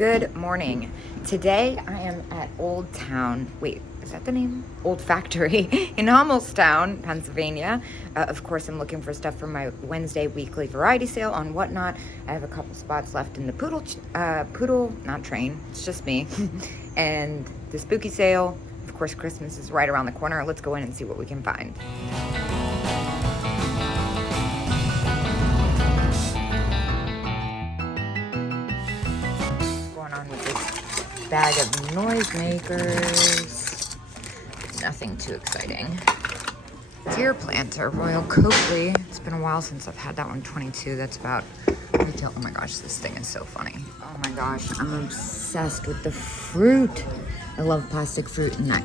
Good morning. Today I am at Old Town. Wait, is that the name? Old Factory in Hummelstown, Pennsylvania. Of course, I'm looking for stuff for my Wednesday weekly variety sale on Whatnot. I have a couple spots left in the poodle, not train, it's just me, and the spooky sale. Of course, Christmas is right around the corner. Let's go in and see what we can find. With this bag of noisemakers. Nothing too exciting. Deer planter, Royal Copley. It's been a while since I've had that one. 22. That's about retail. Oh my gosh, this thing is so funny. Oh my gosh, I'm obsessed with the fruit. I love plastic fruit and that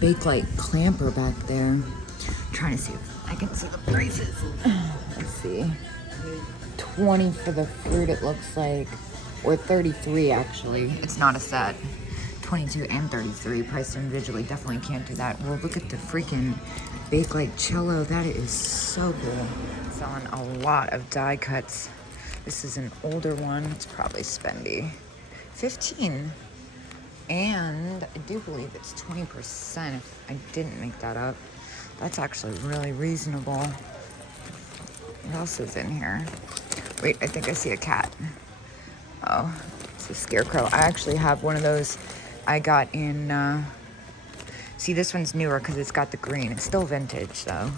Bakelite clamper back there. I'm trying to see if I can see the prices. Let's see. 20 for the fruit, it looks like. Or 33 actually. It's not a set. 22 and 33 priced individually. Definitely can't do that. Well, look at the freaking Bakelite cello. That is so cool. Selling a lot of die cuts. This is an older one. It's probably spendy. 15. And I do believe it's 20% if I didn't make that up. That's actually really reasonable. What else is in here? Wait, I think I see a cat. Oh, it's a scarecrow. I actually have one of those I got in, see, this one's newer because it's got the green. It's still vintage, though.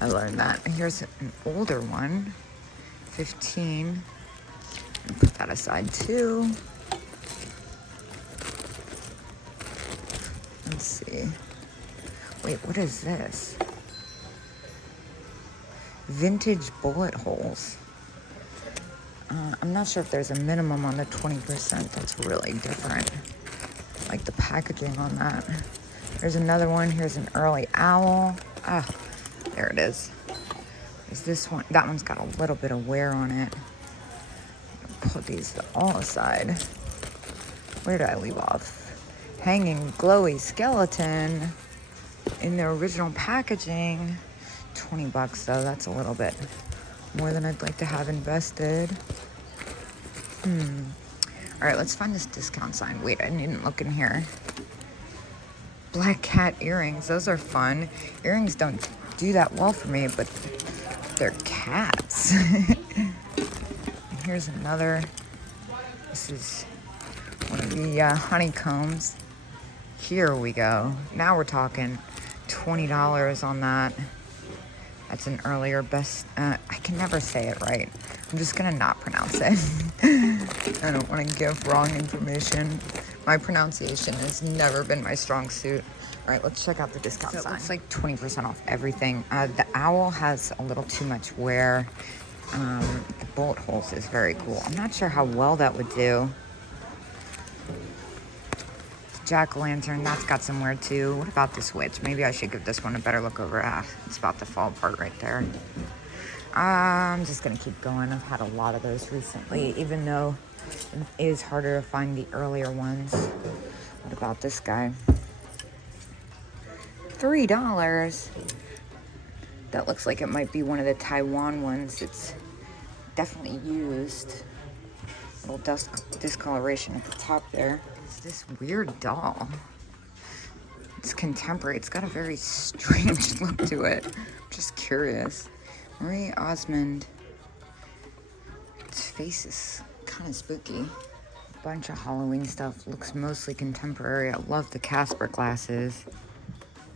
I learned that. Here's an older one, 15. I'll put that aside, too. Let's see. Wait, what is this? Vintage bullet holes. I'm not sure if there's a minimum on the 20%. That's really different. Like the packaging on that. There's another one. Here's an early owl. Ah, there it is. Is this one? That one's got a little bit of wear on it. Put these all aside. Where did I leave off? Hanging glowy skeleton in the original packaging. $20 though. That's a little bit more than I'd like to have invested. All right, let's find this discount sign. Wait, I didn't look in here. Black cat earrings. Those are fun. Earrings don't do that well for me, but they're cats. Here's another. This is one of the honeycombs. Here we go. Now we're talking $20 on that. That's an earlier best, I can never say it right. I'm just gonna not pronounce it. I don't wanna give wrong information. My pronunciation has never been my strong suit. All right, let's check out the discount sign. It's like 20% off everything. The owl has a little too much wear. The bullet holes is very cool. I'm not sure how well that would do. Jack-o'-lantern, that's got some wear too. What about this witch? Maybe I should give this one a better look over. It's about to fall apart right there. I'm just gonna keep going. I've had a lot of those recently, even though it is harder to find the earlier ones. What about this guy? $3. That looks like it might be one of the Taiwan ones. It's definitely used. Little discoloration at the top there. This weird doll. It's contemporary. It's got a very strange look to it. I'm just curious. Marie Osmond. Its face is kind of spooky. A bunch of Halloween stuff. Looks mostly contemporary. I love the Casper glasses.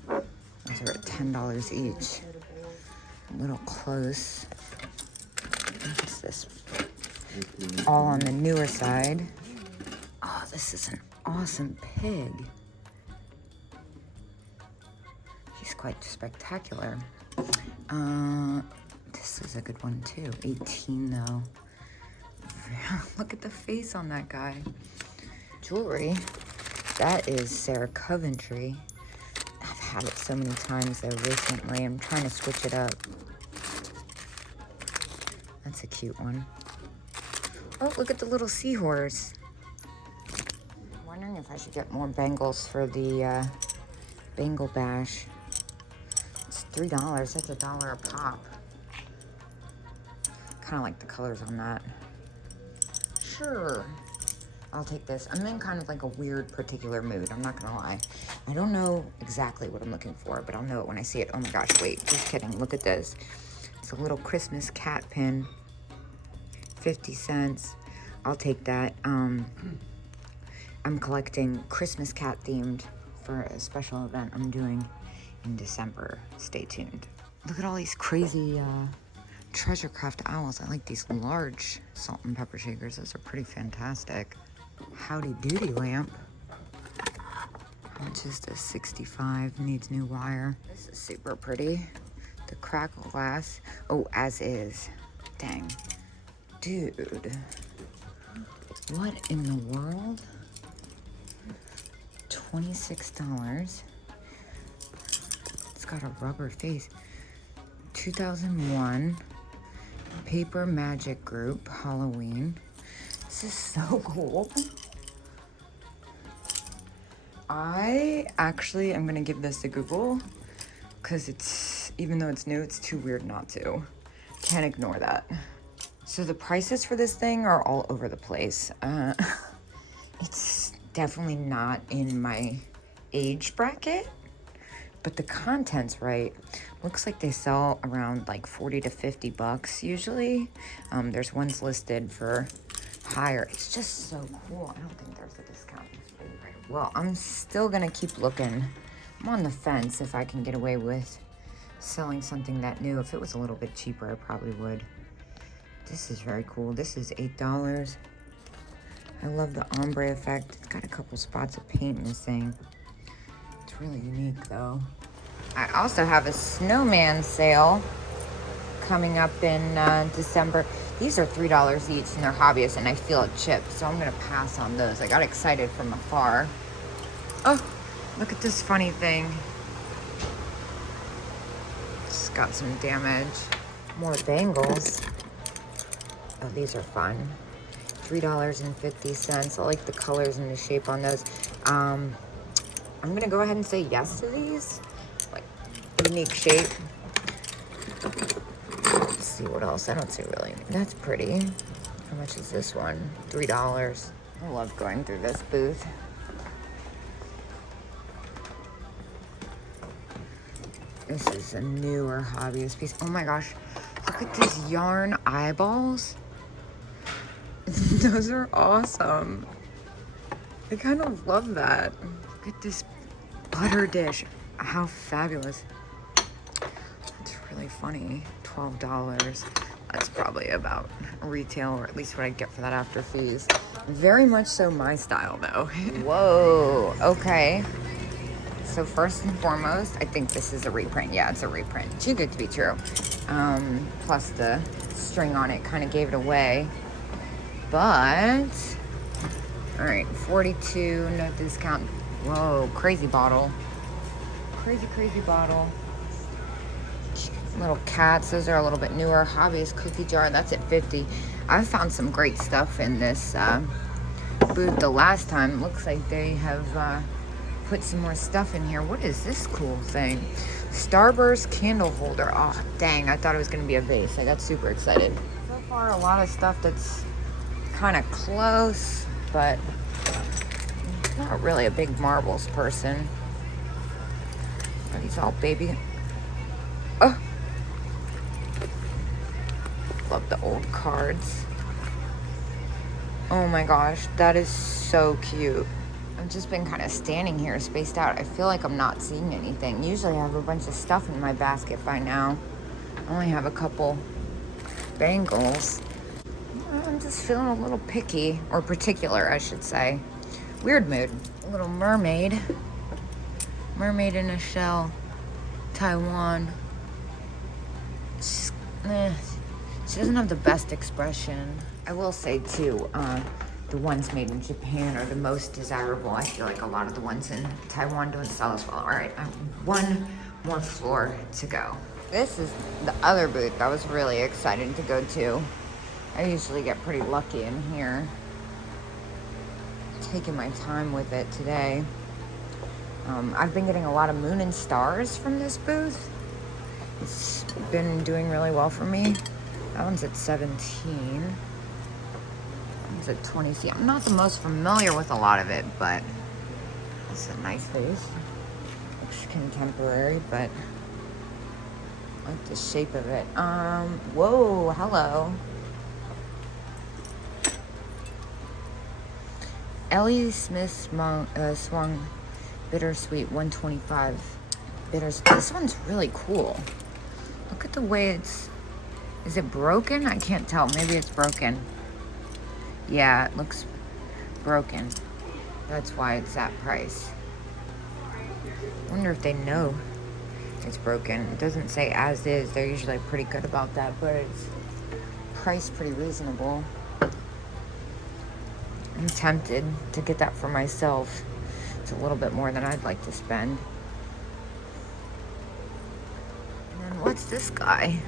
Those are at $10 each. A little close. What's this? All on the newer side. Oh, this is an awesome pig. She's quite spectacular. This is a good one too. 18 though. Look at the face on that guy. Jewelry. That is Sarah Coventry. I've had it so many times though recently. I'm trying to switch it up. That's a cute one. Oh, look at the little seahorse. I'm wondering if I should get more bangles for the Bangle Bash. It's $3. That's $1 a pop. Kind of like the colors on that. Sure. I'll take this. I'm in kind of like a weird particular mood. I'm not gonna lie. I don't know exactly what I'm looking for, but I'll know it when I see it. Oh my gosh, wait, just kidding. Look at this. It's a little Christmas cat pin. 50 cents. I'll take that. I'm collecting Christmas cat themed for a special event I'm doing in December. Stay tuned. Look at all these crazy treasure craft owls. I like these large salt and pepper shakers. Those are pretty fantastic. Howdy doody lamp. How much is this? 65. Needs new wire. This is super pretty. The crackle glass. Oh, as is. Dang. Dude. What in the world? $26. It's got a rubber face. 2001. Paper Magic Group. Halloween. This is so cool. I actually am gonna give this a Google because it's, even though it's new, it's too weird not to. Can't ignore that. So the prices for this thing are all over the place. It's definitely not in my age bracket, but the content's right. Looks like they sell around like 40 to 50 bucks usually. There's ones listed for higher. It's just so cool. I don't think there's a discount. Well, I'm still gonna keep looking. I'm on the fence if I can get away with selling something that new. If it was a little bit cheaper, I probably would. This is very cool. This is $8. I love the ombre effect. It's got a couple spots of paint missing. It's really unique though. I also have a snowman sale coming up in December. These are $3 each and they're hobbyist and I feel it chipped, so I'm gonna pass on those. I got excited from afar. Oh, look at this funny thing. Just got some damage. More bangles. Oh, these are fun. $3.50. I like the colors and the shape on those. I'm gonna go ahead and say yes to these. Like, unique shape. Let's see what else. I don't see really. That's pretty. How much is this one? $3. I love going through this booth. This is a newer hobbyist piece. Oh my gosh. Look at these yarn eyeballs. Those are awesome. I kind of love that. Look at this butter dish. How fabulous. That's really funny. $12. That's probably about retail, or at least what I get for that after fees. Very much so my style though. Whoa, okay. So first and foremost, I think this is a reprint. Yeah, it's a reprint. Too good to be true. Plus the string on it kind of gave it away. But, all right, 42, no discount. Whoa, crazy bottle. Crazy, crazy bottle. Little cats, those are a little bit newer. Hobbyist cookie jar, that's at 50. I've found some great stuff in this booth the last time. Looks like they have put some more stuff in here. What is this cool thing? Starburst candle holder. Oh, dang, I thought it was gonna be a vase. I got super excited. So far, a lot of stuff that's kind of close, but I'm not really a big marbles person. Are these all baby? Oh, love the old cards. Oh my gosh, that is so cute. I've just been kind of standing here spaced out. I feel like I'm not seeing anything. Usually I have a bunch of stuff in my basket by now. I only have a couple bangles. I'm just feeling a little picky, or particular, I should say. Weird mood. A little mermaid. Mermaid in a shell. Taiwan. She doesn't have the best expression. I will say too, the ones made in Japan are the most desirable. I feel like a lot of the ones in Taiwan don't sell as well. All right, I have one more floor to go. This is the other booth I was really excited to go to. I usually get pretty lucky in here. Taking my time with it today. I've been getting a lot of moon and stars from this booth. It's been doing really well for me. That one's at 17. It's at 20 feet. I'm not the most familiar with a lot of it, but it's a nice face. Looks contemporary, but I like the shape of it. Whoa, hello. Ellie Smith swung bittersweet 125. This one's really cool. Look at the way it's... Is it broken? I can't tell. Maybe it's broken. Yeah, it looks broken. That's why it's that price. I wonder if they know it's broken. It doesn't say as is. They're usually pretty good about that, but it's priced pretty reasonable. I'm tempted to get that for myself. It's a little bit more than I'd like to spend. And then what's this guy?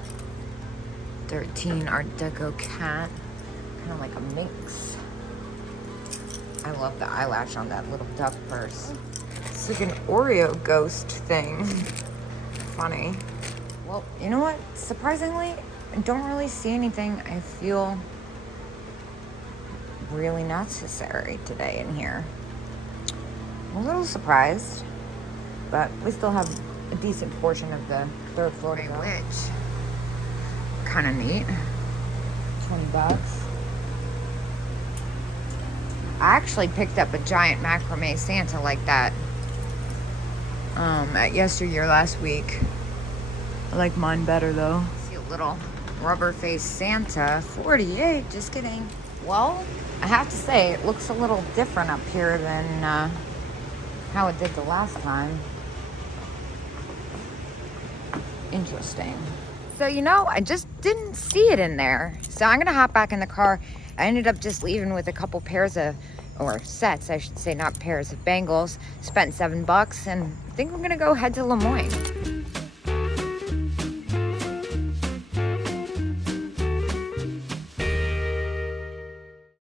13 Art Deco cat. Kind of like a minx. I love the eyelash on that little duck purse. It's like an Oreo ghost thing. Funny. Well, you know what? Surprisingly, I don't really see anything I feel really necessary today in here. I'm a little surprised, but we still have a decent portion of the third floor to go. Which kind of neat. $20. I actually picked up a giant macrame Santa like that at yesteryear last week. I like mine better though. See a little rubber face Santa, 48, just kidding. Well, I have to say it looks a little different up here than how it did the last time. Interesting. So, you know, I just didn't see it in there. So I'm gonna hop back in the car. I ended up just leaving with a couple pairs of, or sets, I should say, not pairs of bangles. Spent $7 and I think I'm gonna go head to Lemoyne.